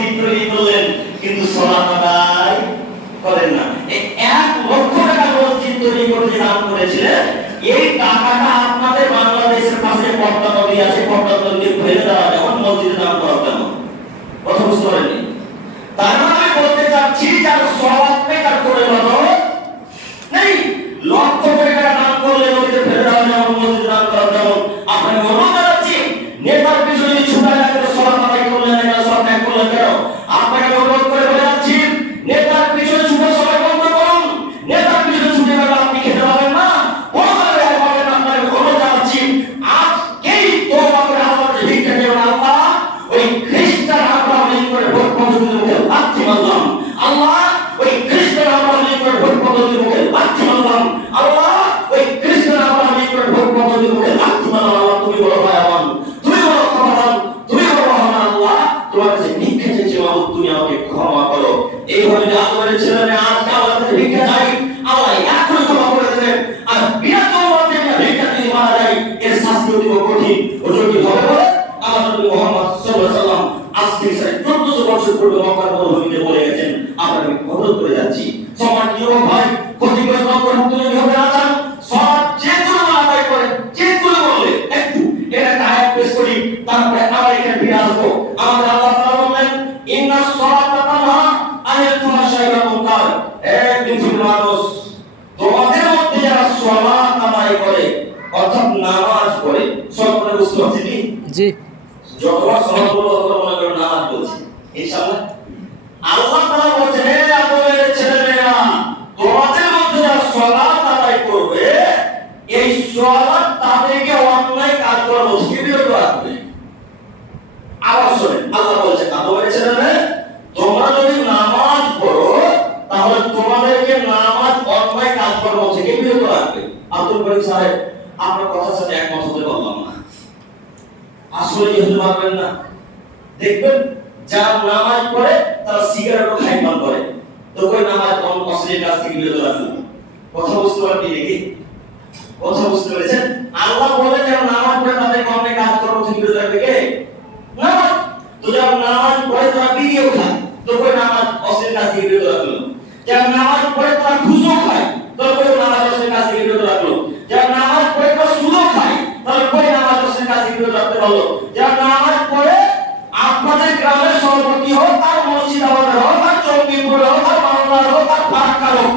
মসজিদ তৈরি করলেন কিন্তু সালাত আদায় করেন না। এই 1 লক্ষ টাকা মসজিদ তৈরি করতে দান করেছিলেন, এই টাকাটা আপনাদের বাংলাদেশের পাশে পদ্মা নদী আছে, পদ্মা নদীকে ফেলে দেওয়া যেমন মসজিদে দান করা তেমন। কথা বুঝতে পারেননি? তার মানে আমি বলতে চাচ্ছি যার সওয়াব নেই তার করে নেই। লক্ষ কোটি টাকা দান করলে নদীতে ফেলে দেওয়া যেমন মসজিদে দান করা তেমন। আপনি অনুরোধ জানাচ্ছি নেতার পিছনে ছুটে যাচ্ছে সালাত আদায় করলেন না, সালাত আদায় করলেন কেন? আপনাকে অনুরোধ করে বলে যাচ্ছি নেতার পিছনে ছুটে সবাই বন্ধ করুন। নেতার পিছনে ছুটে গেলে আপনি খেতে পাবেন না, বড় পাবেন না। আপনাকে অনুরোধ জানাচ্ছি আজকেই তওবা করে আল্লাহর ভিক্ষা দেবেন। আল্লাহ ওই খ্রিস্টান আব্রাহাম লিঙ্কনের ভোট পদ্ধতির মুখে লাথি মারলাম। আল্লাহ ওই খ্রিস্টান আব্রাহাম লিঙ্কনের ভোট পদ্ধতির মুখে লাথি মারলাম। আল্লাহ ওই খ্রিস্টান আব্রাহাম লিঙ্কনের ভোট পদ্ধতির মুখে লাথি মারলাম। আল্লাহ তুমি বড় ভগবান, তুমি বড় ক্ষমতাবান, তুমি বড় মহান। আল্লাহ তোমার কাছে ভিক্ষা চেয়েছি, মাবুদ তুমি আমাকে ক্ষমা করো। এইভাবে আল্লাহর ছেলেরা আজকে আল্লাহর কাছে ভিক্ষা চাই, আল্লাহ এখনই ক্ষমা করে দেবেন। আর বিনা তওবাতে ভিক্ষা যদি মারা যায় এর শাস্তি অতি কঠিন ও জটিল হবে বলে আমাদের নবী মুহাম্মদ সাল্লাল্লাহু আলাইহি ওয়াসাল্লাম আজ থেকে 1400 বছর পূর্বে মক্কার মরুভূমিতে বলে গেছেন। আমরা অনুরোধ করে যাচ্ছি সম্মানিত ভাই, ক্ষতিগ্রস্ত মুক্তি হবে না চান সব যেগুলো আদায় করে যেগুলো বলে একটু এটা আয়াত পেশ করি, তারপরে আবার এখানে ফিরে আসবো। আমাদের আল্লাহ তাআলা বলেন ইন্নাস সালাতা তানহা আনিল ফাহশাই ওয়াল মুনকার। এক পৃথিবীর মানুষ তোমাদের মধ্যে যারা সালাত আদায় করে অর্থাৎ নামাজ পড়ে, সব করে বুঝতে পারছেন কি? জি, যতবার সালাত বলবো ততবার মনে করে নামাজ বলছি ইনশাআল্লাহ। আল্লাহ তাআলা বলেন হে আদমের ছেলেমেয়েরা তোমাদের মধ্যে যারা সালাত আদায় করবে এই সালাত তাদেরকে অন্যায় কাজ করা থেকে বিরত রাখবে। আবার শুনেন আল্লাহ বলেন আদমের ছেলেমেয়ে তোমরা যদি নামাজ পড়ো তাহলে তোমাদেরকে নামাজ অন্যায় কাজ করা থেকে বিরত রাখবে। আব্দুল করিম সাহেব আপনার কথার সাথে একমত হতে পারলাম না। আসলে কি হতে পারবেন না? দেখবেন যারা নামাজ পড়ে তারা সিগারেটও খাই পান করে, তো কই নামাজ অশ্লীল কাজ থেকে বিরত রাখবে। কথা বুঝতে পারবি নাকি? কথা বুঝতে পেরেছেন? আল্লাহ বলেন যারা নামাজ পড়ে তাদের অন্যায় কাজ করা থেকে বিরত রাখবে কে? নামাজ। তো যারা নামাজ পড়ে তারা বিড়িও খায়, তো কই নামাজ অশ্লীল কাজ থেকে বিরত রাখলো। যারা নামাজ পড়ে তারা ঘুষও খায়, তো কই নামাজ অশ্লীল কাজ থেকে বিরত রাখলো। যারা নামাজ পড়ে তারা সুদও খায়, তাহলে কই নামাজ অশ্লীল কাজ থেকে বিরত রাখতে পারলো। যারা নামাজ পড়ে আপনাদের গ্রামের সভাপতি হোক আর মুর্শিদাবাদের হোক আর চৌকিপুর হোক আর বাংলার হোক আর ফারাক্কার হোক,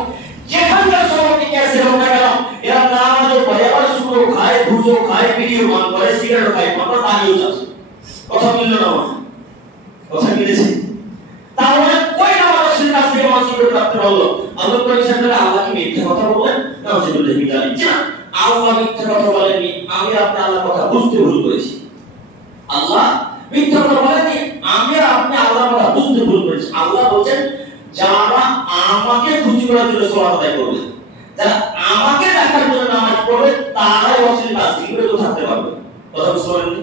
যেখানকার সভাপতি কেসে হোক না কেন এরা নামাজও পড়ে আবার সুদও খায়, ঘুষও খায়, বিড়িও পান করে, সিগারেটও খায়, আমরা দাঁড়িয়েও যাচ্ছি। কথা মিলল না? কথা মিলেছে? তাহলে কই নামাজ অশ্লীল কাজ থেকে মানুষ বিরত রাখতে পারলো? আল্লাহ করেছেন আল্লাহ কি মিথ্যা কথা বললেন? না, সেগুলো আমি জানি না। আল্লাহ মিথ্যা কথা বলেননি, আমি আপনি আল্লাহর কথা বুঝতে ভুল করেছি। আল্লাহ মিথ্যা কথা বলেননি, আমি আর আপনি আল্লাহর কথা বুঝতে ভুল করেছি। আল্লাহ বলেন যারা আমাকে খুশি করার জন্য সালাত আদায় করবে, যারা আমাকে দেখার জন্য নামাজ পড়বে তারাই অশ্লীল কাজ থেকে বিরত থাকতে পারবে। কথা বুঝতে পারেননি?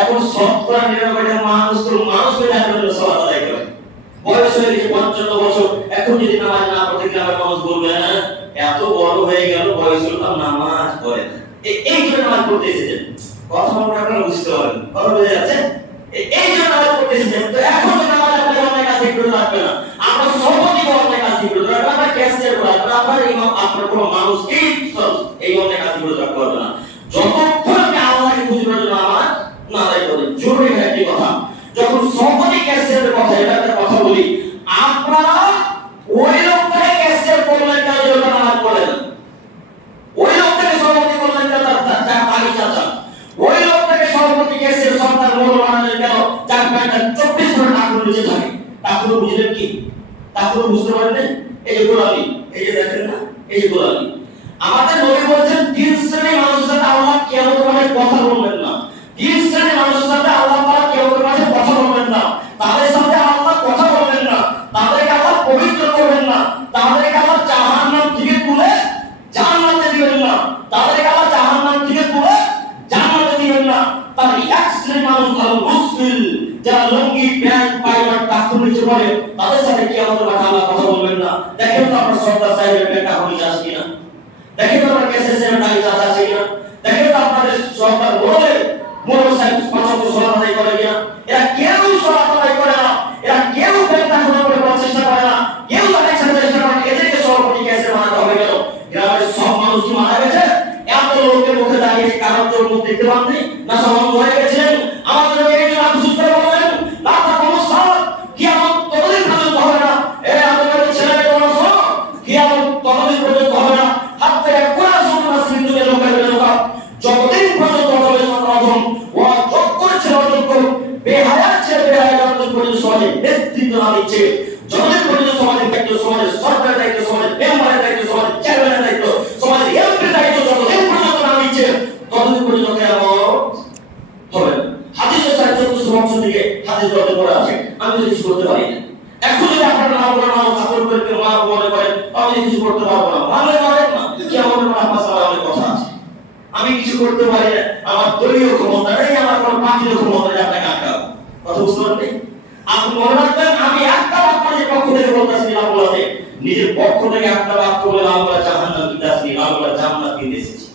এখন 99% মানুষ তো মানুষকে দেখার জন্য সালাত আদায় করে, বয়স হয়ে গেছে 55 বছর, এখন যদি নামাজ না পড়তে গ্রামের মানুষ বলবে এত বড় হয়ে গেল বয়স হলো তার নামাজ পড়ে না, এই জন্য নামাজ পড়তে এসেছেন। কথা মনে আপনারা বুঝতে পারেন? কথা বোঝা যাচ্ছে? এই জন্য নামাজ পড়তে এসেছেন। তো এখন নামাজ আপনার অনেক কাজ থেকে বিরত রাখবে না, আমরা সর্বদিক অনেক কাজ থেকে বিরত রাখবো, আমরা ক্যাশিয়ার রাখবো, আপনার ইমাম আপনার কোনো মানুষকেই এই অনেক কাজ থেকে বিরত রাখতে পারবে না যতক্ষণ আপনি আল্লাহকে খুশি করার জন্য নামাজ না আদায় করেন। জরুরি একটি কথা, যখন সর্বদিক ক্যাশিয়ারের কথা এটা একটা কথা বলি, আপনারা ওই লোকটাকে ক্যাশিয়ার করলেন কেন যে ওটা নামাজ পড়ে না? ওই লোকটাকে সভাপতি করলেন কেন যার বাড়ি চাচা? ওই লোকটাকে সভাপতি ক্যাশিয়ার সরকার মোড় বানালেন কেন যার ব্যাংকটা 24 ঘন্টা টাকুর নিচে থাকে? টাকুর বুঝলেন কি? টাকুর বুঝতে পারলেন? এই যে গোলামি, এই যে দেখেন না, এই যে গোলামি। আমাদের নবী বলেছেন 3 শ্রেণীর মানুষের সাথে আল্লাহ কিয়ামতের মাঠে কথা বলবেন না। 3 শ্রেণীর মানুষের সাথে আল্লাহ তাআলা কিয়ামতের মাঠে কথা বলবেন না। তাদের সাথে আল্লাহ কথা বলবেন না, তাদেরকে আল্লাহ পবিত্র করবেন না, তাদেরকে আল্লাহ জাহান্নাম থেকে তুলে জান্নাতে দিবেন না, তাদেরকে আল্লাহ জাহান্নাম থেকে তুলে জান্নাতে দিবেন না। তার এক শ্রেণীর মানুষ হলো মুসলিম, যারা লুঙ্গি প্যান্ট পায়জামা টাকুর নিচে পড়ে, তাদের সাথে কিয়ামতের মাঠে আল্লাহ কথা বলবেন না। দেখেন তো আপনার সর্দার সাহেবের প্যান্টটা হয়ে যাচ্ছে কিনা, দেখেন তো আপনার কেসের টাকা আছে কিনা, দেখেন তো আপনাদের সরকার মোড় সাহেব 5 সালাত আদায় করে কিনা। এরা কেউ সালাত আদায় করে না, এরা না দিচ্ছে, যতদিন পর্যন্ত সমাজের দায়িত্ব, সমাজের সরকারের দায়িত্ব, সমাজের মেম্বারের দায়িত্ব, সমাজের চেয়ারম্যানের দায়িত্ব, সমাজের এমপির দায়িত্ব যতদিন পর্যন্ত না দিচ্ছে, ততদিন পর্যন্ত কিয়ামত হবে না। হাদিসের 414 বছর থেকে হাদিস বলতে পড়ে আছে, আমি তো কিছু করতে পারি না। এখন যদি আপনারা না বলেন, মানুষ আপন করে মা মনে করেন আমি কিছু করতে পারবো না, মানে করেন না, কিয়ামতের মাঠে আপনার সাথে অনেক কথা আছে। আমি কিছু করতে পারি না, আমার দলীয় ক্ষমতা নেই, আমার কোনো পার্টির ক্ষমতা নেই আপনাকে আটকাবো। কথা বুঝতে পারলেন? আপনি মনে রাখবেন, আমি একটা বাক্য যে পক্ষ থেকে বলতেছি আল্লাহকে, নিজের পক্ষ থেকে একটা বাক্য বলে আল্লাহ জাহান্নাম দিতে আসেনি, আল্লাহ জান্নাত দিতে এসেছি।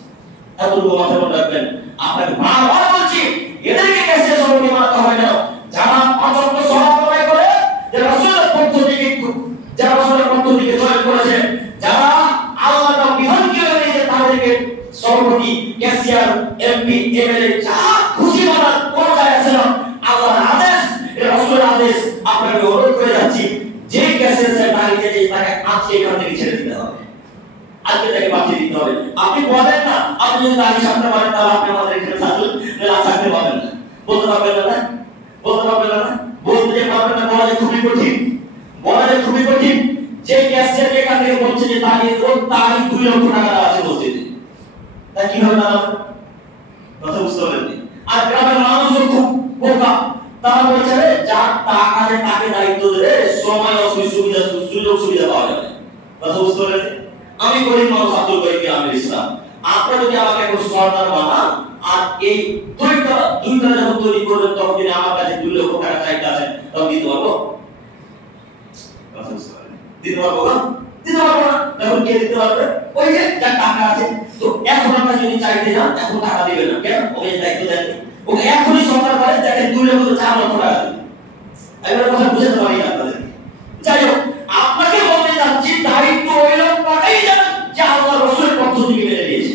এতটুকু মাথায় মনে রাখবেন। আপনাকে বারবার বলছি, এদেরকে কেসে সঙ্গে মানতে হয় না, যারা অযত্ন সমালোচনা করে, যারা রাসূলের পদ্ধতিকে চয়ন করেছে, যারা আল্লাহর বিধানকে মেনে তাদেরকে সভাপতি, ক্যাশিয়ার, এমপি, এমএলএ যা খুশি বানার কোন যায় আছে না, আল্লাহর আদেশ, এটা রাসূলের আদেশ। আপনাকে অনুরোধ করে যাচ্ছি, যে ক্যাশিয়ার দাঁড়িয়ে যে তাকে আজকে এখান থেকে ছেড়ে দিতে হবে, আজকে তাকে বাঁচিয়ে দিতে হবে। আপনি বলেন না, আপনি যদি দাঁড়িয়ে সামনে বলেন তাহলে আপনি আমাদের এখানে থাকবেন, না থাকতে পারবেন না, বলতে পারবেন না, বলতে পারবেন না, বলতে যে পারবেন না, বলা যে খুবই কঠিন, বলা যে খুবই কঠিন। যে ক্যাশিয়ার এখান থেকে বলছে যে দাঁড়িয়ে তারই 2 লক্ষ টাকা আছে মসজিদে, তা কিভাবে দাঁড়াবে? কথা বুঝতে পারেননি? আর গ্রামের মানুষও খুব বোকা, তারা বলছে যার টাকা আছে তাকে দায়িত্ব দেবে, সময় সুবিধা সুযোগ সুবিধা পাওয়া যাবে। কথা বুঝতে পারেননি? আমি গরিব মানুষ, আব্দুল করিম আমির ইসলাম, আপনারা যদি আমাকে একটু সরকার বানান আর এই দুইটা যখন তৈরি করবেন, তখন যদি আমার কাছে 2 লক্ষ টাকা চাইতে আসেন, তখন দিতে পারবো? কথা বুঝতে পারেন? দিতে পারবো না? দিতে পারবো না। তখন কে দিতে পারবে? ওই যে যার টাকা আছে। তো এখন আমরা যদি চাইতে যান, এখন টাকা দিবে না কেন? ওকে দায়িত্ব দেন, ওকে এখনই সরকার করে দেখেন 2 লক্ষ 4 লক্ষ টাকা দিবে। এবার কথা বুঝতে পারি না আপনাদের। যাই হোক, আপনাকে বলতে যাচ্ছি, দায়িত্ব ওই লোকটাই জানেন যে আল্লাহ রাসূলের পদ্ধতিকে মেনে নিয়েছে,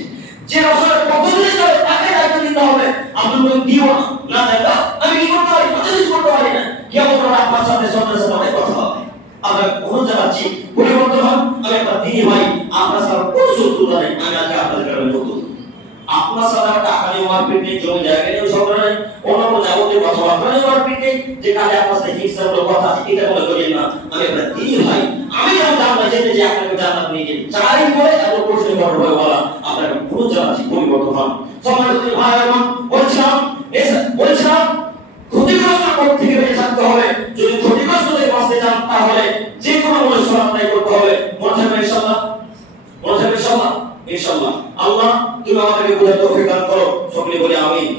যে রাসূলের পদ্ধতি চলে তাকে দায়িত্ব দিতে হবে। আপনি বলেন দিব না, না দাদা আমি কি করতে পারি? আমি কিছু করতে পারি না। কেমন আপনার সাথে সন্ত্রাসের অনেক কথা হবে। আমরা অনুরোধ জানাচ্ছি, পরিবর্তন হন। আমি একটা দিনী ভাই, আপনার সাথে কোনো শত্রুতা নেই, আমি আজকে আপনাদের কারণে নতুন। আপনার সাথে টাকা নিয়ে মারপিট নেই, জমি জায়গা নিয়ে ঝগড়া নেই, অন্য যাবতীয় কথাবার্তা নিয়ে মারপিট নেই, যে কাজে আপনার সাথে হিংসামূলক কথা আছে এটা মনে করেন না। আমি একটা দিনী ভাই, আমি যেমন জানলা যেতে যে আপনাকে জান্নাত নিয়ে যেতে চাই বলে এত কঠিন বড় ভয় বলা, আপনাকে অনুরোধ জানাচ্ছি, পরিবর্তন হন। সম্মানিত ভাই এবং বলছিলাম ক্ষতিগ্রস্ত পথ থেকে বেঁচে থাকতে হবে। যদি ক্ষতিগ্রস্ত থেকে বাঁচতে চান তাহলে যে কোনো মূল্যে সরাসরি করতে হবে। মনে থাকবে ইনশাআল্লাহ, মনে থাকবে ইনশাআল্লাহ, ইনশাআল্লাহ। আল্লাহ তুমি আমাদেরকে বুঝার তৌফিক দান করো, সকলে বলি আমিন।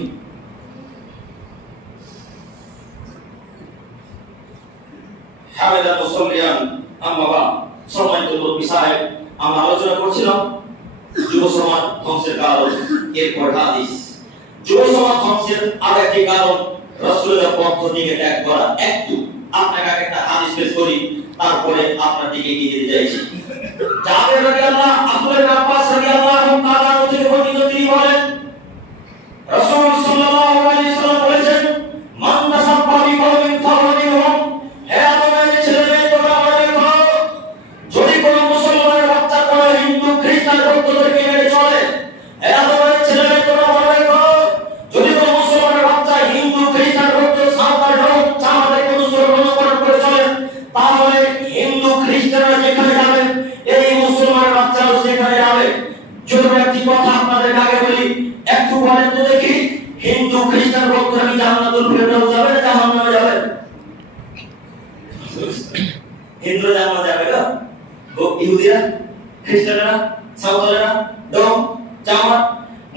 হামিদান মুসাল্লিয়ান আম্মা বাদ। সম্মানিত মুরব্বি সাহেব, আমরা আলোচনা করছিলাম যুব সমাজ ধ্বংসের কারণ, এরপর হাদিস। যুব সমাজ ধ্বংসের আরেকটি কারণ রাসূলের পদ্ধতিকে ত্যাগ করা। একটু আপনাকে একটা হাদিস পেশ করি, তারপরে আপনার দিকে এগিয়ে যেতে চাইছি। জাবের রাদিয়াল্লাহু আব্দুল্লাহ ইবনে আব্বাস রাদিয়াল্লাহু তাআলা থেকে বর্ণিত, তিনি বলেন রাসূল সাল্লাল্লাহু আলাইহি ওয়াসাল্লাম বলেছেন, মান তাসাব্বা বিকওমিন ফারমিনহুম, হে আদমের ছেলেমেয়ে তোমরা মনে করো, যদি কোনো মুসলমানের বাচ্চা কোনো হিন্দু খ্রিস্টান ভক্তদেরকে মেনে চলে, হে আদমের ছেলেমেয়ে তোমরা মনে করো, যদি কোনো মুসলমানের বাচ্চা হিন্দু খ্রিস্টান ভক্ত সাঁওতাল লোক জামাতের কোনো অনুকরণ করে চলে, তাহলে হিন্দু খ্রিস্টানরা যেখানে যাবে এই মুসলমানের বাচ্চারাও সেখানে যাবে। যদি একটি কথা আপনাদের আগে বলি, একটু বলেন তো দেখি, হিন্দু খ্রিস্টান ভক্তরা কি জান্নাতুল ফেরদাউস যাবে না জাহান্নামে যাবে? হিন্দু জান্নাতে যাবে না, ইহুদিরা, খ্রিস্টানরা, সাঁওতালেরা, ডোম, জামাত,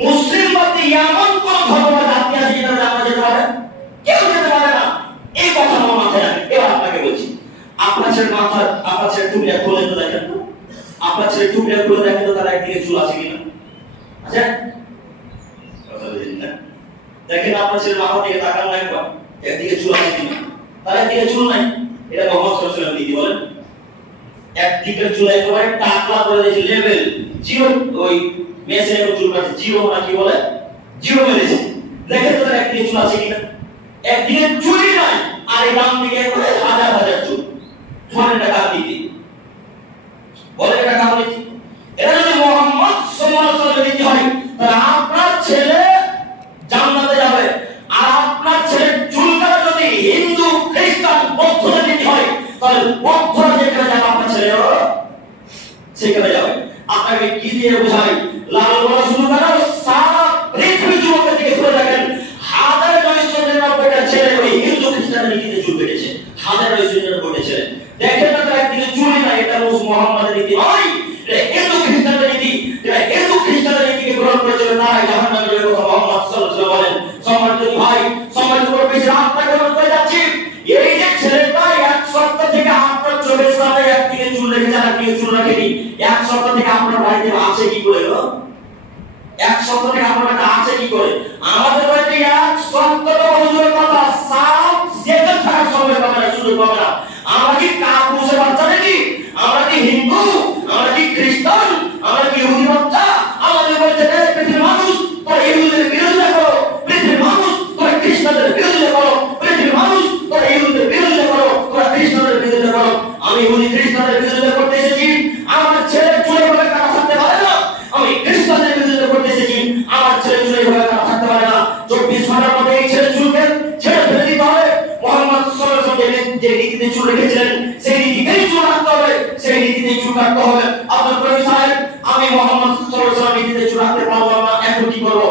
মুসলিম বাদে এমন কোন ধর্ম বা জাতি আছে যেটা জান্নাতে যেতে পারে? কেউ যেতে পারে না। এই কথা আমার মাথায় রাখেন। এবার আপনাকে বলছি, আপনার ছেলে মাথার, আপনার ছেলে টুপিটা খুলে তো দেখেন তো, আপনার ছেলে টুপিটা খুলে দেখেন তো তার একদিকে চুল আছে কিনা? আচ্ছা, কথা বলেন না, দেখেন আপনার ছেলে মাথা দিকে তাকান না একবার, একদিকে চুল আছে কিনা? তার একদিকে চুল নাই। এটা মোহাম্মদ সাল্লাল্লাহু আলাইহি ওয়াসাল্লাম নীতি বলেন। একদিকে চুল একেবারে টাকলা করে দিয়েছে, লেভেল জিরো, ওই মেসের চুল আছে জিরো না কি বলে, জিরো মেরেছে। দেখেন তো তার একদিকে চুল আছে কিনা? একদিকে চুলই নাই, আর এই ডান দিকে একবারে হাজার হাজার চুল। বলেন এটা কার নীতি? বলেন এটা কার নীতি? এটা যদি মুহাম্মদ সাল্লাল্লাহু আলাইহি ওয়াসাল্লামের নীতি হয়, তাহলে আপনার ছেলে জান্নাতে যাবে। আর আপনার ছেলে চুলটা যদি হিন্দু খ্রিস্টান বৌদ্ধদের নীতি হয়, দিয়ে বোঝাই। লাল বলা শুরু করো, সারা পৃথিবী যুবকের দিকে ঘুরে দেখেন, 1999টা ছেলে ওই হিন্দু খ্রিস্টানের নীতিতে চুল কেটেছে। 1999 ছেলে দেখেন না, তার একদিকে চুলই নাই। এটা মুহাম্মাদের নীতি নয়, এটা হিন্দু খ্রিস্টানের নীতি। এটা হিন্দু খ্রিস্টানের নীতিকে গ্রহণ করেছিল, তারাই জাহান্নামের কথা মুহাম্মদ সাল্লাল্লাহু আলাইহি ওয়াসাল্লাম বলেন। সম্মানিত ভাই, সম্মানিত বেশি রাস্তা গ্রহণ করে যাচ্ছি। এই যে ছেলেটা এক সপ্তাহ থেকে আপনার চোখের সামনে একদিকে চুল রেখেছে আর একদিকে চুল রাখেনি, এক সপ্তাহ থেকে আপনার বাড়িতে আছে কি করে গো? এক সপ্তাহ থেকে আপনার বাড়িতে আছে কি করে? আমাদের বাড়িতে এক সপ্তাহ হুজুরের কথা সাফ সেকেন্ড থাকার সময় পাবে না, সুযোগ পাবে না। আমরা কি কাপুরুষের বাচ্চা নাকি? আমরা কি হিন্দু? আমরা কি খ্রিস্টান? আমরা কি ইহুদি বাচ্চা? আমাদের বলছে পৃথিবীর মানুষ তোরা ইহুদিদের বিরোধিতা করো, পৃথিবীর মানুষ তোরা খ্রিস্টানদের বিরোধিতা করো, পৃথিবীর মানুষ তোরা ইহুদিদের বিরোধিতা করো, তোরা খ্রিস্টানদের বিরোধিতা করো। আমি ইহুদি খ্রিস্টানদের বিরোধিতা করতে এসেছি, আমার ছেলে চুলে ভাবে কাটা থাকতে পারে না। আমি খ্রিস্টানদের বিরোধিতা করতে এসেছি, আমার ছেলে চুলে ভাবে কাটা থাকতে পারে না। 24 ঘন্টার মধ্যে এই ছেলে চুলকে ছেড়ে ফেলে দিতে হবে। মুহাম্মদ সাল্লাল্লাহু আলাইহি ওয়াসাল্লাম যে নীতিতে চুল রেখেছিলেন সেই নীতিতেই চুল রাখতে হবে, সেই নীতিতেই চুল রাখতে হবে। আপনার প্রভু সাহেব, আমি মুহাম্মদ সাল্লাল্লাহু আলাইহি ওয়াসাল্লাম নীতিতে চুল রাখতে পারলাম না, এখন কি করব?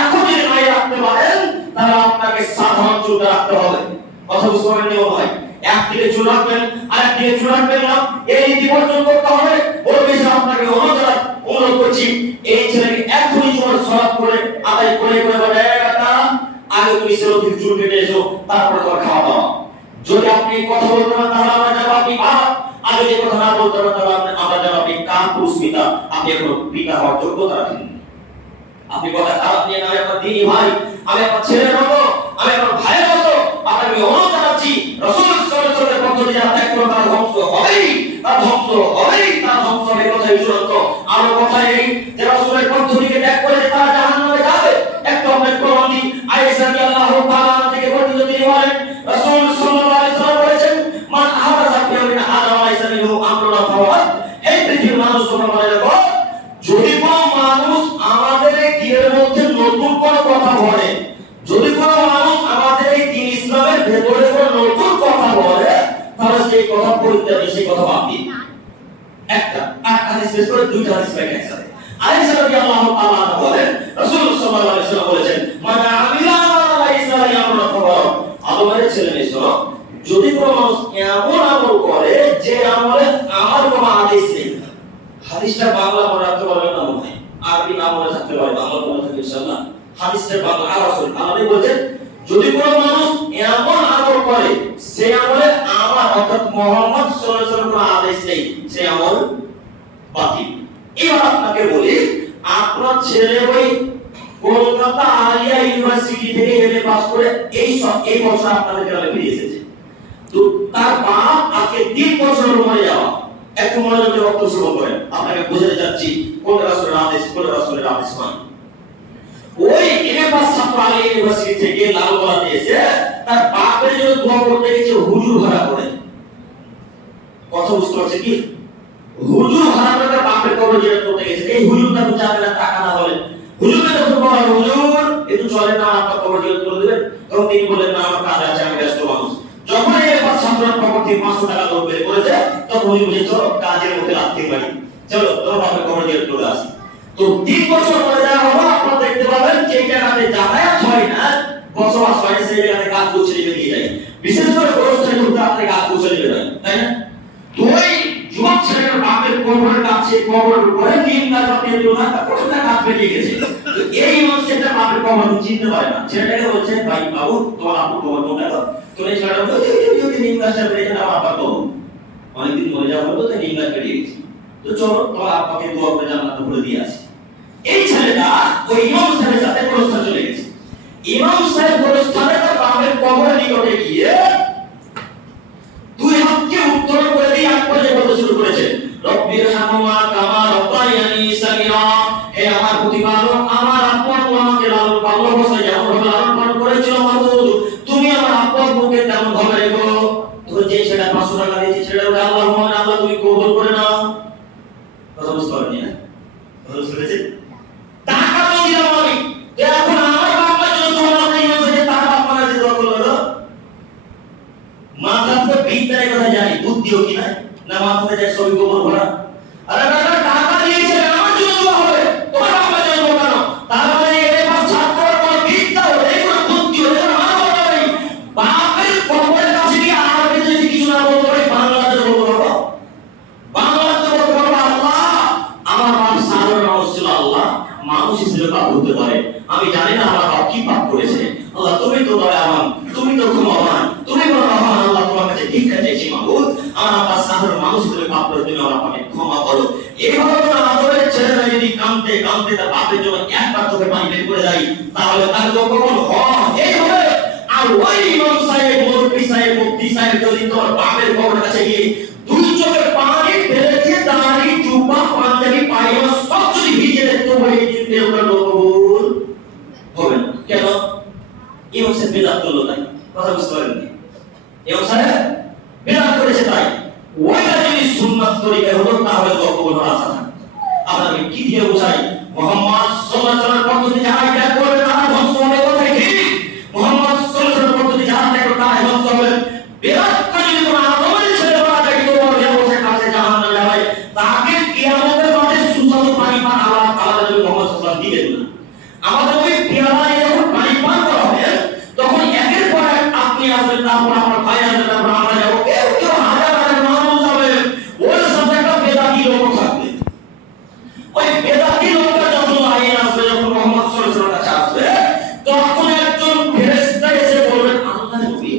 এখন যদি নাই রাখতে পারেন তাহলে আপনাকে সাধারণ চুল রাখতে হবে। কথা বুঝতে পারেন নি ভাই? একদিকে চুল রাখবেন আর একদিকে চুল রাখবেন না, এই নীতি বর্জন করতে হবে। ওর বেশি আপনাকে অনুরোধ করছি, এই ছেলেকে এখনই জোর সলাপ করে আদায় করে বলে, বেটা আগে তুমি সেরকম চুল কেটে এসো, তারপরে তোমার খাওয়া দাওয়া। যদি আপনি কথা বলতে পারেন তাহলে আমরা যাব আপনি বাপ, আর যদি কথা না বলতে পারেন তাহলে আমরা যাব আপনি কাপুরুষ পিতা। আপনি এখন পিতা হওয়ার যোগ্যতা রাখেন। আপনি কথা খারাপ নিয়ে না, আমার দিনী ভাই, আমি আমার ছেলের মতো, আমি আমার ভাইয়ের মতো আপনাকে অনুরোধ জানাচ্ছি, রাসূল সাল্লাল্লাহু আলাইহি ওয়াসাল্লামের পথ যারা ত্যাগ করে তার ধ্বংস হবেই, তার ধ্বংস হবেই, তার ধ্বংস হবে। কথাই চূড়ান্ত। আর কথা এই যে রাসূলের পথ থেকে ত্যাগ করে তারা জাহান্নামে যাবে। একটা অনেক প্রমাণ দিই, আয়েশা রাদিয়াল্লাহু তাআলা থেকে বর্ণিত, তিনি বলেন রাসূল সাল্লাল্লাহু আলাইহি ওয়াসাল্লাম বলেছেন, মান আহাদাসা ফি আমরিনা হাযা ওয়া লাইসা মিনহু আমরুনা ফাওয়াদ। এই পৃথিবীর মানুষ তোমরা মনে রাখো, যদি কোনো মানুষ আমাদের এই দ্বীনের মধ্যে নতুন কোনো কথা বলে, যদি কোনো মানুষ আমাদের এই দ্বীন ইসলামের ভেতরে কোনো নতুন কথা বলে, তাহলে সেই কথা পরিত্যাগ, সেই কথা বাদ দিন। একটা হাদিস পেশ করে দুইটা হাদিস পাই একসাথে। আয়েশা রাদিয়াল্লাহু তাআলা বলেন রাসূল সাল্লাল্লাহু আলাইহি ওয়াসাল্লাম বলেছেন, মান আমিলা লাইসা ইয়ামরু ফাওয়াদ। আদমের ছেলে মেয়ে, যদি কোনো মানুষ এমন আমল করে যে আমলে আমার কোনো আদেশ নেই। হাদিসটা বাংলা মনে রাখতে পারবেন না মনে হয়, আরবি না মনে থাকতে পারে, বাংলা মনে থাকবে ইনশাআল্লাহ। হাদিসটা বাংলা রাসূল আল্লাহ বলেন, যদি কোনো মানুষ এমন আমল করে সেই আমলে আমার অর্থাৎ মুহাম্মদ সাল্লাল্লাহু আলাইহি ওয়াসাল্লামের কোনো আদেশ নেই, সেই আমল বাতিল। এবার আপনাকে বলি, আপনার ছেলে ওই কলকাতা আলিয়া ইউনিভার্সিটি থেকে এমএ পাস করে এই বছর আপনাদের গ্রামে ফিরে এসেছে। তো তার বাপ আজকে 3 বছর মরে যাওয়া, একটু মনোযোগ দিয়ে বক্তব্য শুরু করেন, আপনাকে বোঝাতে যাচ্ছি কোন রাসূলের আদেশ, কোন রাসূলের আদেশ নয়। ওই এমএ পাস ছাত্র আলিয়া ইউনিভার্সিটি থেকে লালগোলাতে এসে তার বাপের জন্য দোয়া করতে গেছে হুজুর ভাড়া করে। কথা বুঝতে পারছেন কি? হুজুর ভাড়া করে তার বাপের কবর জিয়ারত করতে গেছে। এই হুজুর তার যাবে না, টাকা না বলে হুজুরকে যখন বলা, হুজুর একটু চলে না, আপনার কবর জিয়ারত করে দেবেন, তখন তিনি বলেন, না আমার কাজ আছে, আমি ব্যস্ত মানুষ। যখন এই পাঁচ ছাত্রের পকেট থেকে 500 টাকা লোক বের করেছে, তখন উনি বলেছে, চলো কাজের মধ্যে লাগতে পারি, চলো তোমার বাপের কবর জিয়ারত করে আসি। তো 3 বছর পরে যাওয়া হলো, আপনারা দেখতে পাবেন যে জায়গাতে যাতায়াত হয় না, বসবাস হয়, সেই জায়গাতে গাছ গুছিয়ে বেরিয়ে যায়। বিশেষ করে গোরস্থানে ঘুরতে আপনাদের গাছ গুছিয়ে বেরোয়, তাই না? তো ওই যুবক ছেলের বাপের কবরের কাছে, কবরের উপরে নিম গাছ দিয়ে দিল না, কতটা গাছ বেরিয়ে গেছে। তো এই মানুষটা বাপের কবর চিনতে পারে না। ছেলেটাকে বলছে, ভাই বাবু তোমার আপু কবর কোনটা? তো এই ছেলেটা বলছে, ওই নিম গাছটা বেরিয়ে গেছে, আমার আব্বার কবর। অনেকদিন মরে যাওয়া হলো, তাই নিম গাছ বেরিয়ে গেছে। তো চলো তোমার আব্বাকে দোয়া করে জান্নাতে ভরে দিয়ে আসি। এই ছেলেটা ওই ইমাম সাহেবের সাথে গোরস্থান চলে গেছে। ইমাম সাহেব গোরস্থানে তার বাপের কবরের নিকটে গিয়ে 2 হাতকে উত্তোলন করে দিয়ে এক পর্যায়ে বলতে শুরু করেছে, রব্বির হামমা কামা রব্বায়ানি সাগীরা। হে আমার প্রতিপালক, আমার আপন আমাকে লালন পালন করে যেমন ভাবে লালন পালন করেছিল, মাবুদ তুমি আমার আপন মুখে তেমন ভাবে রেখো। তো যে ছেলেটা 500 টাকা দিয়েছে, ছেলেটা আল্লাহুম্মা আল্লাহ তুমি কবুল করে নাও। কথা বুঝতে পারনি না? কথা বুঝতে পেরেছেন? টাকা তো দিলাম আমি, এখন আমার বাবা যদি তোমার কাছে ইমাম তার বাবা কাছে দোয়া করলো, মাথা তো বিদ্যার কথা জানি, বুদ্ধিও কি না, না মাথাতে যায় সবই গোবর ভরা। আরে বাবা টাকা দিয়েছে আমার জন্য দোয়া চাইছি মাবুদ, আমার আব্বা সাধারণ মানুষ হিসেবে পাপ করে তুমি আমার আব্বাকে ক্ষমা করো। এইভাবে কোনো আদরের ছেলেরা যদি কাঁদতে কাঁদতে তার বাপের জন্য একবার চোখে পানি বের করে যায়, তাহলে তার কখন এইভাবে। আর ওই ইমাম সাহেব, মুরব্বি সাহেব, মুফতি সাহেব যদি তোমার বাপের কবরের কাছে গিয়ে দুই চোখের পানি ফেলে দিয়ে দাঁড়ি, জুব্বা, পাঞ্জাবি, পায়জামা সব যদি ভিজিয়ে দেয়, তো ওই জিন্দে ওটা কবুল হবে না। কেন? ইমাম সাহেব বিদআত করলো তাই। কথা বুঝতে পারেননি? ইমাম সাহেব বিদআত করেছে তাই। ওইটা যদি সুন্নাত তরিকায় হতো তাহলে তো কবুল হওয়ার আশা থাকতো। আপনাকে কি দিয়ে বোঝাই? মুহাম্মদ সাল্লাল্লাহু আলাইহি ওয়াসাল্লামের পদ্ধতি যারা ত্যাগ করবে তারা ধ্বংস হবে। কথাই ঠিক। মুহাম্মদ সাল্লাল্লাহু আলাইহি ওয়াসাল্লামের পদ্ধতি যারা ত্যাগ করবে তারা ধ্বংস হবে। বিদআত করে যদি কোনো আদমের ছেলে বলা যায় তো ওর বসে কাছে জাহান্নামে যাবে, তাকে কিয়ামতের মাঠে সুস্বাদু পানি পান আল্লাহ তাআলা যদি মুহাম্মদ সাল্লাল্লাহু আলাইহি ওয়াসাল্লাম দিবেন না। আমাদের ওই পেয়ালায় যখন পানি পান করা হবে, তখন একের পর এক আপনি আসবেন, তারপর আমার ভাই আসবেন, তারপর আমরা যাবো, কেউ কেউ হাজার হাজার মানুষ হবে। ওই সাথে একটা বেদাতি লোক থাকবে। ওই বেদাতি লোকটা যখন লাইন আসবে, যখন মুহাম্মদ সাল্লাল্লাহু আলাইহি ওয়াসাল্লামের কাছে আসবে, তখন একজন ফেরেশতা এসে বলবেন, আল্লাহর নবী,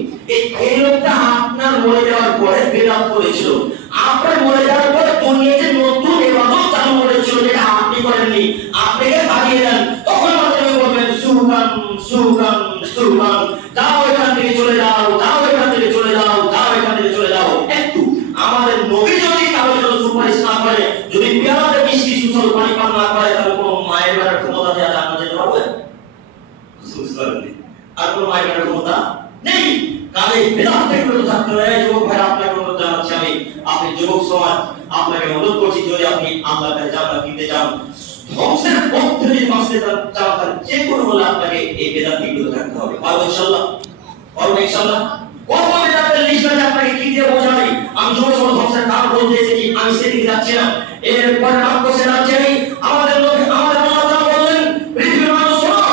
এই লোকটা আপনার মরে যাওয়ার পরে বেদাত করেছিল, আপনার মরে যাওয়ার পরে দুনিয়াতে নতুন ইবাদত চালু করেছিল যেটা আপনি করেননি, আপনাকে তাড়িয়ে দেন। তখন আপনি বলবেন, সুবহান সুবহান সুবহান, যাও এখান থেকে চলে যাও, যাও এখান থেকে চলে যাও, যাও এখান থেকে চলে যাও। একটু আমাদের নবী যদি কারোর জন্য সুপারিশ না করে, যদি পেয়ালাতে মিষ্টি সুস্বাদু পানি পান না করে, তাহলে কোনো মায়ের বেলার ক্ষমতা দিয়ে জান্নাতে যেতে পারবে? বুঝতে পারবেন? আর কোনো মায়ের বেলার ক্ষমতা নেই। কাজে বেদাত থেকে বিরত থাকতে হবে। যুবক ভাই, আপনাকে অনুরোধ জানাচ্ছি আমি, আপনি যুবক সমাজ, আপনাকে অনুরোধ করছি, যদি আপনি আল্লাহর কাছে জান্নাত কিনতে চান, ধ্বংসের পথ থেকে বাঁচতে চান, তাহলে যে কোনো হলে আপনাকে এই বেদাত থেকে বিরত থাকতে হবে। পারবো ইনশাআল্লাহ? পারবো ইনশাআল্লাহ? কত বেদাতের লিস্ট আছে, আপনাকে কি দিয়ে বোঝাই? আমি ছোট ছোট ধ্বংসের কারণ বলতে এসেছি, আমি সেদিকে যাচ্ছি না। এরপরে বাক্য সে যাচ্ছে আমাদের নবী, আমাদের আল্লাহ তাআলা বললেন, পৃথিবীর মানুষ শোনো,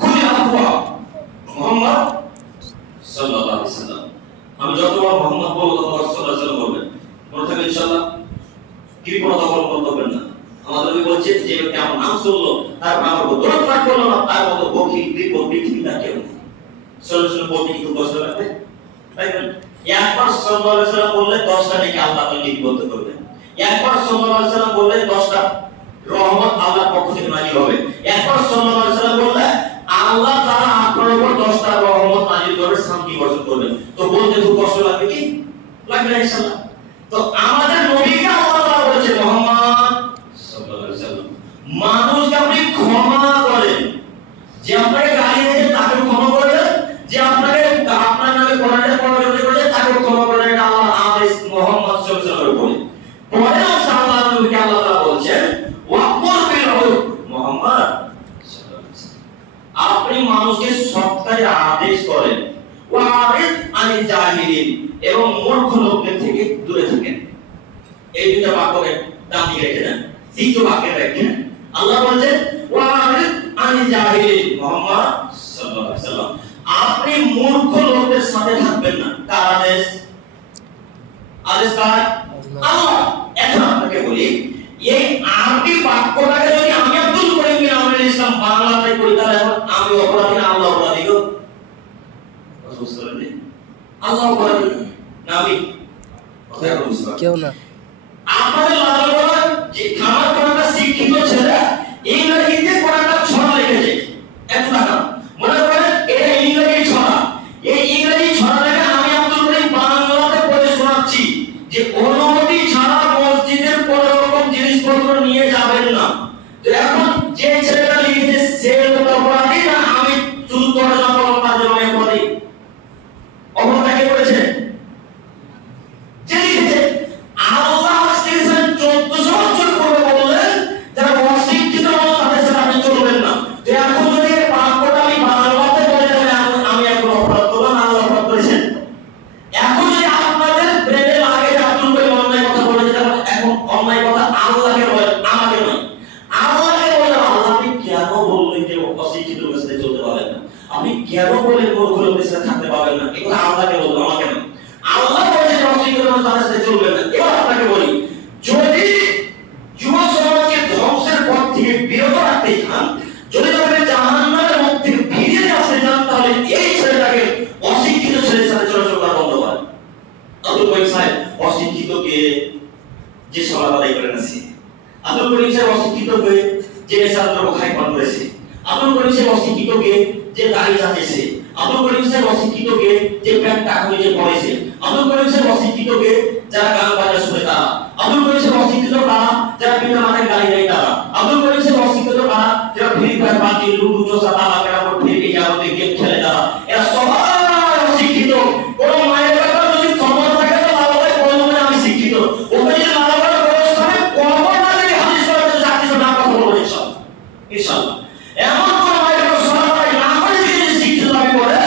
খুবই আফওয়া মুহাম্মদ সাল্লাল্লাহু আলাইহি ওয়াসাল্লাম। আমি যতবার মুহাম্মদ বলবো ততবার সাল্লাল্লাহু আলাইহি ওয়াসাল্লাম বলবেন। মনে থাকবে ইনশাআল্লাহ? কৃপণতা অবলম্বন করবেন না। আমাদের নবী বলছেন, যে ব্যক্তি আমার নাম শুনলো, তারপর আমার উপর দরদ পাঠ করলো না, তার মতো বখিল বিপদ পৃথিবীতে কেউ নেই। সাল্লাল্লাহু আলাইহি বলতে কিন্তু কষ্ট লাগবে, তাই না? একবার সাল্লাল্লাহু আলাইহি ওয়াসাল্লাম বললে 10টা নেকি আল্লাহ তাআলা লিপিবদ্ধ করবেন। একবার সাল্লাল্লাহু আলাইহি ওয়াসাল্লাম বললে 10টা রহমত আল্লাহর পক্ষ থেকে নাযিল হবে। একবার সাল্লাল্লাহু আলাইহি ওয়াসাল্লাম বললে আল্লাহ তাআলা আপনার উপর 10টা রহমত নাযিল করবে, শান্তি বর্ষণ করবেন। তো বলতে খুব কষ্ট লাগবে কি? লাগবে না ইনশাআল্লাহ। তো আমাদের নবীকে আল্লাহ তাআলা বলেছে, মুহাম্মদ সাল্লাল্লাহু আলাইহি ওয়াসাল্লাম, মানুষকে আপনি ক্ষমা করেন। যে আপনাকে গালি দিয়েছে তাকে ক্ষমা করেন, যে আপনাকে আপনার নামে কোরআনে পড়াশোনা করেছে তাকে ক্ষমা করেন। এটা আল্লাহর আদেশ মুহাম্মদ সাল্লাল্লাহু আলাইহি ওয়াসাল্লামের উপরে। পরে আল্লাহ নবীকে আল্লাহ তাআলা বলছেন, ওয়াকুল বিল উরফ, মুহাম্মদ সাল্লাল্লাহু আলাইহি ওয়াসাল্লাম, আপনি মানুষকে সৎ কাজের আদেশ করেন, ওয়ারিদ আনিল জাহিলিন, এবং মূর্খ লোকদের থেকে দূরে থাকেন। এই দুটো বাক্যকে ডান দিকে রেখে দেন। দ্বিতীয় বাক্যে রেখে আল্লাহ বলেন, ওয়ারিদ আনিল জাহিলিন, মুহাম্মদ সাল্লাল্লাহু আলাইহি ওয়াসাল্লাম, আপনি মূর্খ লোকদের সাথে থাকবেন না। কার আদেশ? আদেশ কার? আল্লাহ। এখন আপনাকে বলি, এই আরবি বাক্যটাকে যদি আমি আব্দুল করিম বিন আমর ইসলাম বাংলাতে করি, তাহলে আমি অপরাধী না আল্লাহ অপরাধী? গো বুঝতে পারলেন? আল্লাহ অপরাধী না আমি? কেউ না। আপনাদের লাল বলা যে খামার কোনটা শিক্ষিত ছেলে ইংরেজিতে কোনটা ছড়া লিখেছে, এত টাকা মনে করেন এটা ইংরেজি ছড়া। এই ইংরেজি ছড়াটাকে আমি আব্দুল করিম বাংলাতে পড়ে শোনাচ্ছি যে অনুমতি ছাড়া মসজিদের কোন রকম জিনিসপত্র নিয়ে যাবেন না। তো এখন যে ছেলেটা লিখেছে সে অপরাধী না আমি শুধু তর্জমা করলাম তার জন্য আমি অপরাধী? অপরাধী করেছে যে লিখেছে। আল্লাহ স্টেশন 1400 বছর পরে বললেন যারা অশিক্ষিত মানুষ তাদের সাথে আপনি চলবেন না। তো এখন যদি এই বাক্যটা আমি বাংলাতে বলে তাহলে আমি এখন অপরাধ করলাম, আল্লাহ অপরাধ করেছেন। এখন যদি আপনাদের ব্রেনে লাগে যে আব্দুল করিম অন্যায় কথা বলেছে, এখন অন্যায় কথা আল্লাহকে বলেন, আমাকে নয়। আল্লাহকে বলে আল্লাহ আপনি কেন বললেন যে অশিক্ষিত লোকের সাথে চলতে পারবেন না? আপনি কেন বলেন মূর্খ লোকের সাথে থাকতে পারবেন না? এগুলো আল্লাহকে বলবো, আমাকে নয়। আল্লাহ বলেছে অশিক্ষিত মানুষ তাদের সাথে চলবেন না। এবার আপনাকে বলি, যদি যুব সমাজকে ধ্বংসের পথ থেকে বিরত রাখতে চান, যদি তাদের জাহান্নামের মধ্যে ফিরিয়ে আসতে চান, তাহলে এই ছেলেটাকে অশিক্ষিত ছেলের সাথে চলাচল করা বন্ধ করেন। আব্দুল করিম সাহেব অশিক্ষিত কে যে সালাত আদায় করে না সে, আব্দুল করিম সাহেব অশিক্ষিত কে যে নেশার দ্রব্য খায় পান করেছে, আব্দুল করিম সাহেব অশিক্ষিত কে যে দাড়ি চাটেছে, আব্দুল করিম সাহেব অশিক্ষিত কে যে প্যান্ট টাকুনি যে পরেছে, আব্দুল করিম সাহেব অশিক্ষিত কে যারা গান বাজা শুনে তারা, আব্দুল করিম সাহেব অশিক্ষিত কারা যারা পিতা মাতার গালি দেয় তারা, আব্দুল করিম সাহেব অশিক্ষিত কারা যারা ফ্রি ফায়ার পার্টি লুডু চোষা তালা কেরামত ফেলে যাওয়াতে গেম খেলে তারা, এরা সবাই অশিক্ষিত। কোন মায়ের ব্যাপারে যদি খবর থাকে তো ভালো হয় বলবে আমি শিক্ষিত, ওকে যদি ভালো করে বয়স থাকে কবর না যদি হাদিস পড়তে চাকরি না কথা বলবো ইনশাআল্লাহ ইনশাআল্লাহ। এমন কোন মায়ের ব্যাপারে সবাই না করে যদি শিক্ষিত দাবি করে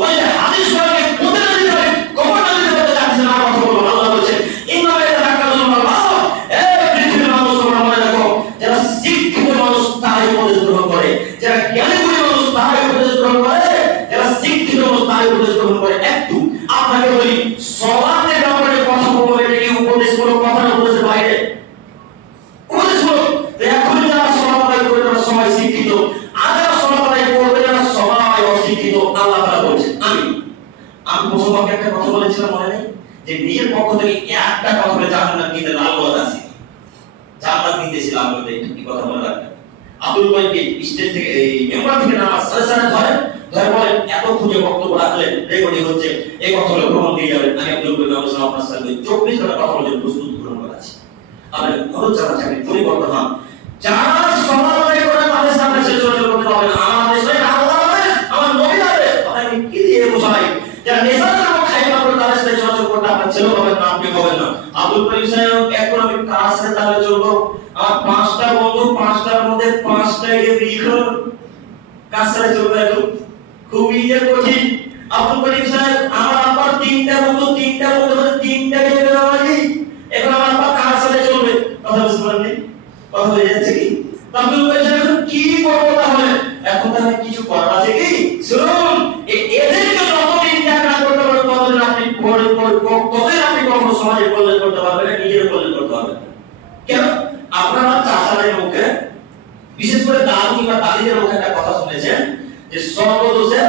ওই যে হাদিস পড়তে কোথা না দিতে পারে কবর না দিতে পারে চাকরি না কথা বলবো। আল্লাহ বলেছে ইমামে রাকাতুল্লাহ এই পৃথিবীর মানুষ তোমরা মনে রাখো যারা শিক্ষিত মানুষ তারাই উপদেশ গ্রহণ করে, যারা জ্ঞানী গুণী মানুষ তারাই উপদেশ গ্রহণ করে, যারা শিক্ষিত মানুষ তারাই উপদেশ গ্রহণ করে। একটু আপনাকে বলি সলাতের ব্যাপারে কথা বলবো, এটা কি উপদেশ কোনো কথা না উপদেশের বাইরে? উপদেশ হলো এখন যারা সলাত আদায় করে তারা সবাই শিক্ষিত, আর যারা সলাত আদায় করবে তারা সবাই অশিক্ষিত। আল্লাহ তাআলা বলছেন আমি প্রথম বাক্যে একটা কথা বলেছিলাম মনে নেই যে নিজের পক্ষ থেকে একটা কথা বলে জান্নাত নিতে লালবাদ আছে, জান্নাত নিতেছিলাম বলতে কি কথা মনে রাখবেন। আব্দুল করিমকে স্টেজ থেকে এই মেম্বার থেকে নামাজ সারা ধরে বলেন এত খুঁজে বক্তব্য রাখলেন রেকর্ডিং হচ্ছে এই কথা হলো প্রমাণ দিয়ে যাবেন আমি আব্দুল করিম আপনার সাথে 24 ঘন্টা কথা বলে প্রস্তুত গ্রহণ করা আছে। আপনি খরচ যারা চাকরি পরিবর্তন হন যারা সমালোচনা করে তাদের সামনে শেষ করতে হবে না। আমাদের দেশে আল্লাহ আমার নবী আদেশ আপনি কি দিয়ে বোঝাই যারা নেশার নাম খাইবা করে তাদের সাথে যোগাযোগ করতে আপনার ছেলে হবে না আপনি হবেন না। আব্দুল করিম সাহেব এখন আমি কার সাথে তাহলে চলবো? আমার 5টা বন্ধু 5টার মধ্যে 5টা এর লিখো কার সাথে চলবে? এখন খুবই যে কঠিন। আব্দুল করিম সাহেব আমার আব্বার 3টা বন্ধু 3টা মধ্যে 3টা কে বেরাবাজি, এখন আমার আব্বা কার সাথে চলবে? কথা বুঝতে পারেননি? কথা হয়ে যাচ্ছে কি? আব্দুল করিম সাহেব এখন কি করবো তাহলে? এখন তাহলে কিছু করার আছে কি? শুনুন এদেরকে যতদিন ত্যাগ না করতে পারবেন ততদিন আপনি ততদিন আপনি কখনো সমাজের কল্যাণ করতে পারবেন না, নিজের কল্যাণ করতে পারবেন। কেন? আপনারা চাচাদের মুখে বিশেষ করে দাদু কিংবা দাদিদের মুখে একটা কথা শুনেছেন যে সর্বদোষে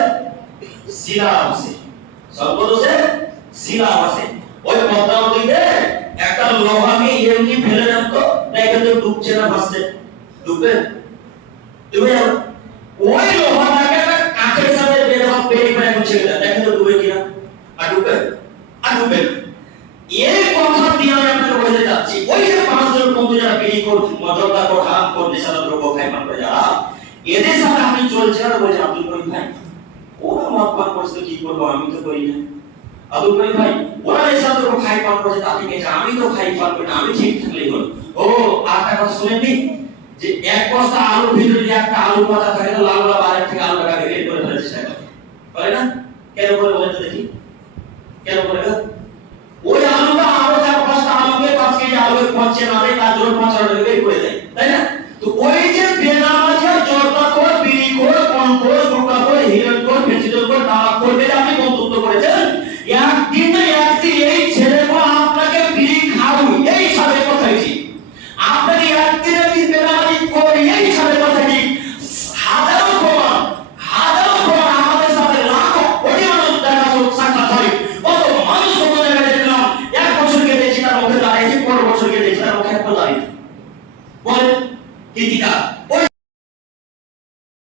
শিলা আছে, সর্বদোষে শিলা আছে। ওই পদ্মা নদীতে একটা লোহাকে এমনি ফেলে দেন তো দেখে তো ডুবছে না ভাসছে? ডুববে? ডুবে যাবে। ওই লোহাটাকে একটা কাঠের সাথে বেঁধে পেরে পেরে ছেড়ে দেন দেখে তো ডুবে কিনা? আর ডুববে? আর ডুববে। এই কথা দিয়ে আমি আপনাকে বলতে যাচ্ছি ওই যে 5 জন বন্ধু যারা বিড়ি করছে মজা করে হারাম করে নেশাদার দ্রব্য খায় পান করে যারা এদের সাথে আপনি চলছেন আর বলছেন আব্দুল করিম ভাই ওরা মদ পান করছে কি করবো আমি তো করি না। আব্দুল করিম ভাই ওরা নেশাদার দ্রব্য খায় পান করছে তাতে কি আমি তো খাই পান করি না, আমি ঠিক থাকলেই হলো। ও আর একটা কথা শুনেননি যে এক বস্তা আলুর ভিতরে যে একটা আলু পাতা থাকে তো লাল লাল বাইরে থেকে আলুটাকে বের করে ফেলার চেষ্টা করে না? কেন করে বলেন তো দেখি, কেন করে?